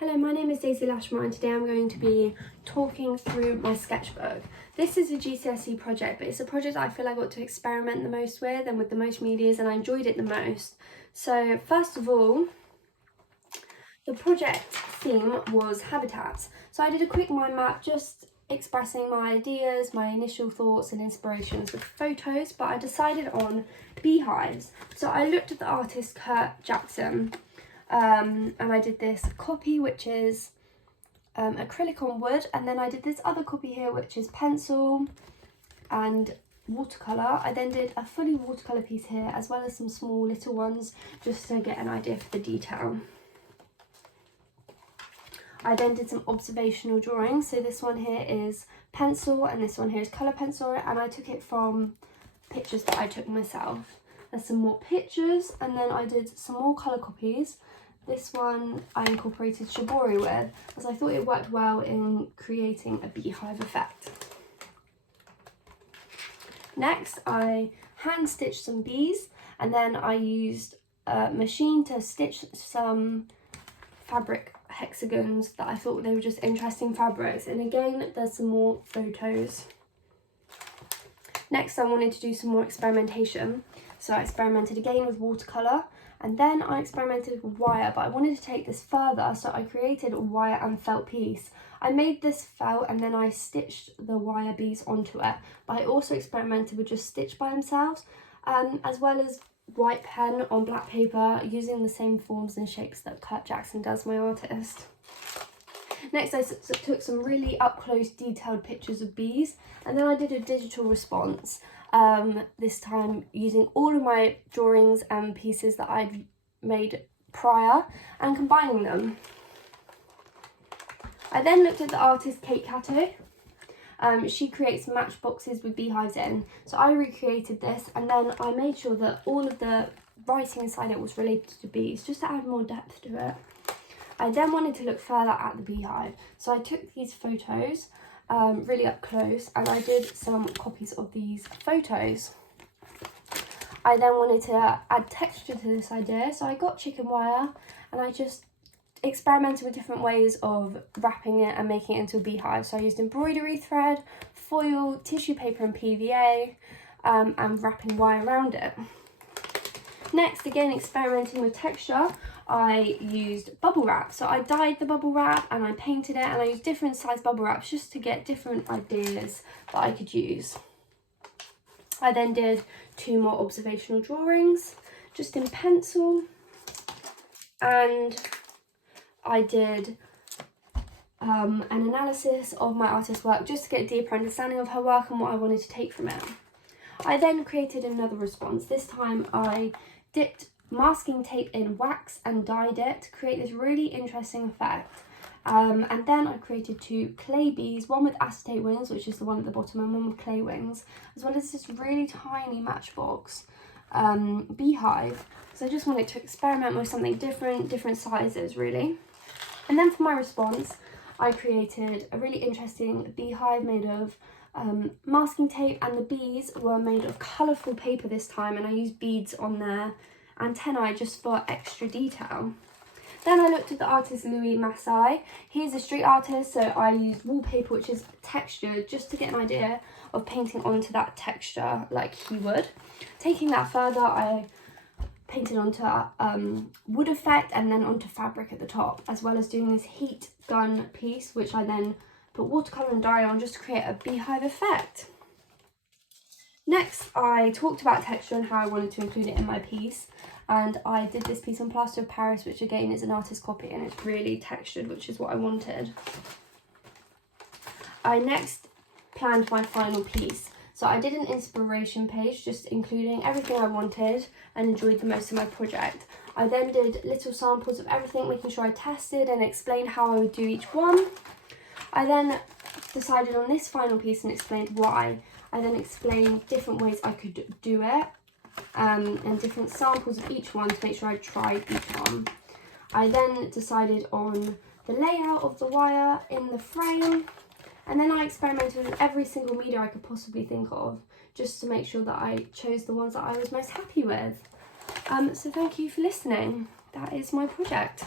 Hello, my name is Daisy Lashmore and today I'm going to be talking through my sketchbook. This is a GCSE project, but it's a project I feel I got to experiment the most with and with the most medias, and I enjoyed it the most. So first of all, the project theme was habitats. So I did a quick mind map just expressing my ideas, my initial thoughts and inspirations with photos, but I decided on beehives. So I looked at the artist Kurt Jackson. And I did this copy which is acrylic on wood, and then I did this other copy here which is pencil and watercolour. I then did a fully watercolour piece here as well as some small little ones just to get an idea for the detail. I then did some observational drawings, so this one here is pencil and this one here is colour pencil, and I took it from pictures that I took myself. There's some more pictures, and then I did some more colour copies. This one I incorporated shibori with, as I thought it worked well in creating a beehive effect. Next, I hand stitched some bees, and then I used a machine to stitch some fabric hexagons that I thought they were just interesting fabrics. And again, there's some more photos. Next, I wanted to do some more experimentation. So I experimented again with watercolour, and then I experimented with wire, but I wanted to take this further, so I created a wire and felt piece. I made this felt and then I stitched the wire bees onto it, but I also experimented with just stitch by themselves, as well as white pen on black paper using the same forms and shapes that Kurt Jackson does, my artist. Next, I took some really up-close detailed pictures of bees, and then I did a digital response, this time using all of my drawings and pieces that I'd made prior and combining them. I then looked at the artist Kate Cato. She creates matchboxes with beehives in, so I recreated this, and then I made sure that all of the writing inside it was related to bees, just to add more depth to it. I then wanted to look further at the beehive, so I took these photos really up close, and I did some copies of these photos. I then wanted to add texture to this idea, so I got chicken wire and I just experimented with different ways of wrapping it and making it into a beehive. So I used embroidery thread, foil, tissue paper and PVA, and wrapping wire around it. Next, again experimenting with texture, I used bubble wrap. So I dyed the bubble wrap and I painted it, and I used different size bubble wraps just to get different ideas that I could use. I then did 2 more observational drawings just in pencil, and I did an analysis of my artist's work just to get a deeper understanding of her work and what I wanted to take from it. I then created another response. This time I dipped masking tape in wax and dyed it to create this really interesting effect. And then I created 2 clay bees, one with acetate wings, which is the one at the bottom, and one with clay wings, as well as this really tiny matchbox beehive. So I just wanted to experiment with something different sizes really. And then for my response, I created a really interesting beehive made of masking tape, and the bees were made of colourful paper this time, and I used beads on their antennae just for extra detail. Then I looked at the artist Louis Massai. He's a street artist, so I used wallpaper which is textured just to get an idea of painting onto that texture like he would. Taking that further, I painted onto wood effect and then onto fabric at the top, as well as doing this heat gun piece which I then put watercolour and dye on just to create a beehive effect. Next, I talked about texture and how I wanted to include it in my piece, and I did this piece on plaster of Paris, which again is an artist copy, and it's really textured, which is what I wanted. I next planned my final piece. So I did an inspiration page just including everything I wanted and enjoyed the most in my project. I then did little samples of everything, making sure I tested and explained how I would do each one. I then decided on this final piece and explained why. I then explained different ways I could do it, and different samples of each one to make sure I tried each one. I then decided on the layout of the wire in the frame, and then I experimented with every single media I could possibly think of, just to make sure that I chose the ones that I was most happy with. So thank you for listening. That is my project.